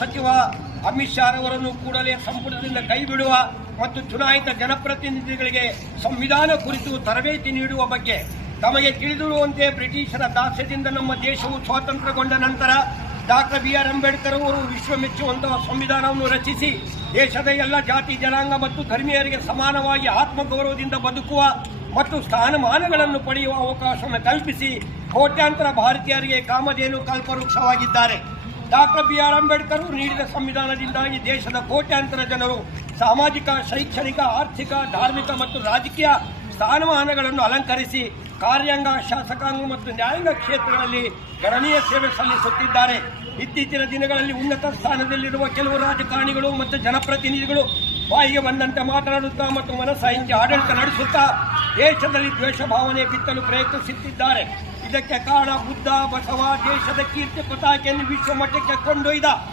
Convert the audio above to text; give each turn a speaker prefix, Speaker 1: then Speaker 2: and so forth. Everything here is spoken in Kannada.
Speaker 1: ಸಚಿವ ಅಮಿತ್ ಶಾ ಅವರನ್ನು ಕೂಡಲೇ ಸಂಪುಟದಿಂದ ಕೈಬಿಡುವ ಮತ್ತು ಚುನಾಯಿತ ಜನಪ್ರತಿನಿಧಿಗಳಿಗೆ ಸಂವಿಧಾನ ಕುರಿತು ತರಬೇತಿ ನೀಡುವ ಬಗ್ಗೆ ತಮಗೆ ತಿಳಿದಿರುವಂತೆ ಬ್ರಿಟಿಷರ ದಾಸ್ಯದಿಂದ ನಮ್ಮ ದೇಶವು ಸ್ವಾತಂತ್ರ್ಯಗೊಂಡ ನಂತರ ಡಾಕ್ಟರ್ ಬಿ ಆರ್ ಅಂಬೇಡ್ಕರ್ ಅವರು ವಿಶ್ವ ಮೆಚ್ಚುವಂತಹ ಸಂವಿಧಾನವನ್ನು ರಚಿಸಿ ದೇಶದ ಎಲ್ಲ ಜಾತಿ, ಜನಾಂಗ ಮತ್ತು ಧರ್ಮೀಯರಿಗೆ ಸಮಾನವಾಗಿ ಆತ್ಮಗೌರವದಿಂದ ಬದುಕುವ ಮತ್ತು ಸ್ಥಾನಮಾನಗಳನ್ನು ಪಡೆಯುವ ಅವಕಾಶವನ್ನು ಕಲ್ಪಿಸಿ ಕೋಟ್ಯಾಂತರ ಭಾರತೀಯರಿಗೆ ಕಾಮಧೇನು ಕಲ್ಪವೃಕ್ಷವಾಗಿದ್ದಾರೆ. ಡಾಕ್ಟರ್ ಬಿ ಆರ್ ಅಂಬೇಡ್ಕರ್ ನೀಡಿದ ಸಂವಿಧಾನದಿಂದಾಗಿ ದೇಶದ ಕೋಟ್ಯಾಂತರ ಜನರು ಸಾಮಾಜಿಕ, ಶೈಕ್ಷಣಿಕ, ಆರ್ಥಿಕ, ಧಾರ್ಮಿಕ ಮತ್ತು ರಾಜಕೀಯ ಸ್ಥಾನಮಾನಗಳನ್ನು ಅಲಂಕರಿಸಿ ಕಾರ್ಯಾಂಗ, ಶಾಸಕಾಂಗ ಮತ್ತು ನ್ಯಾಯಾಂಗ ಕ್ಷೇತ್ರಗಳಲ್ಲಿ ಗಣನೀಯ ಸೇವೆ ಸಲ್ಲಿಸುತ್ತಿದ್ದಾರೆ. ಇತ್ತೀಚಿನ ದಿನಗಳಲ್ಲಿ ಉನ್ನತ ಸ್ಥಾನದಲ್ಲಿರುವ ಕೆಲವು ರಾಜಕಾರಣಿಗಳು ಮತ್ತು ಜನಪ್ರತಿನಿಧಿಗಳು ಬಾಯಿಗೆ ಬಂದಂತೆ ಮಾತನಾಡುತ್ತಾ ಮತ್ತು ಮನಸಾಹಿತ್ಯ ಆಡಳಿತ ನಡೆಸುತ್ತಾ ದೇಶದಲ್ಲಿ ದ್ವೇಷ ಭಾವನೆ ಬಿತ್ತಲು ಪ್ರಯತ್ನಿಸುತ್ತಿದ್ದಾರೆ. ಇದಕ್ಕೆ ಕಾರಣ ಬುದ್ಧ ಬಸವ ದೇಶದ ಕೀರ್ತಿ ಪತಾಕೆಯನ್ನು ವಿಶ್ವ ಮಟ್ಟಕ್ಕೆ ಕೊಂಡೊಯ್ದ.